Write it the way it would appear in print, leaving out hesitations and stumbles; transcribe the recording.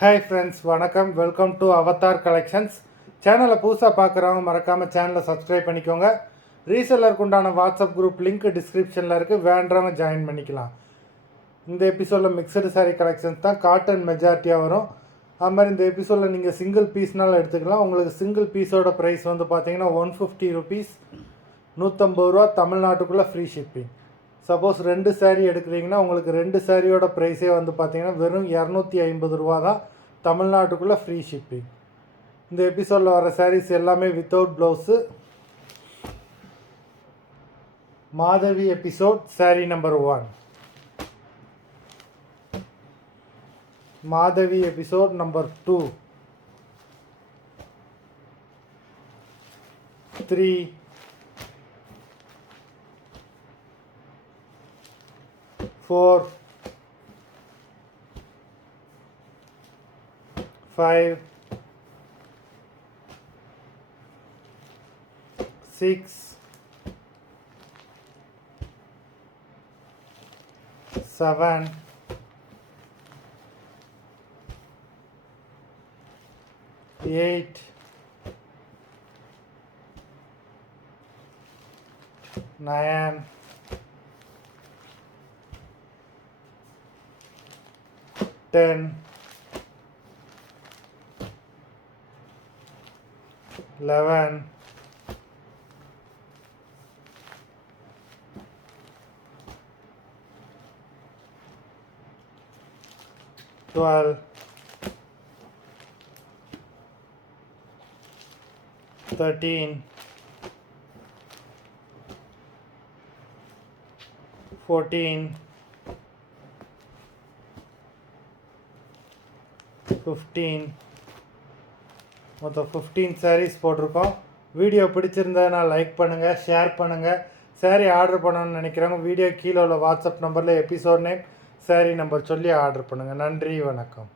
Hi friends, வணக்கம். Welcome to Avatar collections. சேனலை புதுசாக பார்க்குறவங்க மறக்காமல் சேனலை சப்ஸ்கிரைப் பண்ணிக்கோங்க. ரீசெல்லருக்கு உண்டான வாட்ஸ்அப் குரூப் லிங்க் டிஸ்கிரிப்ஷனில் இருக்குது, வேண்டவங்க ஜாயின் பண்ணிக்கலாம். இந்த எபிசோடில் மிக்சடு சாரீ கலெக்ஷன்ஸ் தான், காட்டன் மெஜாரிட்டியாக வரும். அது மாதிரி இந்த எபிசோடில் நீங்கள் சிங்கிள் பீஸ்னாலும் எடுத்துக்கலாம். உங்களுக்கு சிங்கிள் பீஸோட ப்ரைஸ் வந்து பார்த்தீங்கன்னா 150 ருபீஸ், 150 ரூபா, தமிழ்நாட்டுக்குள்ளே ஃப்ரீ ஷிப்பிங். சப்போஸ் 2 சாரீ எடுக்கிறீங்கன்னா உங்களுக்கு 2 சாரியோட ப்ரைஸே வந்து பார்த்தீங்கன்னா வெறும் 250 ரூபா தான், தமிழ்நாட்டுக்குள்ளே ஃப்ரீ ஷிப்பிங். இந்த எபிசோடில் வர சாரீஸ் எல்லாமே without blouse. Madhavi episode sari number 1. Madhavi episode number 2, 3, 4, 5, 6, 7, 8, 9, 10, 11, 12, 13, 14, 15. மொத்தம் 15 சாரீஸ் போட்டிருக்கோம். வீடியோ பிடிச்சிருந்ததுன்னா லைக் பண்ணுங்கள், ஷேர் பண்ணுங்கள். சாரீ ஆர்டர் பண்ணணும்னு நினைக்கிறவங்க வீடியோ கீழே உள்ள வாட்ஸ்அப் நம்பரில் எபிசோட் நேம், சாரீ நம்பர் சொல்லி ஆர்டர் பண்ணுங்கள். நன்றி, வணக்கம்.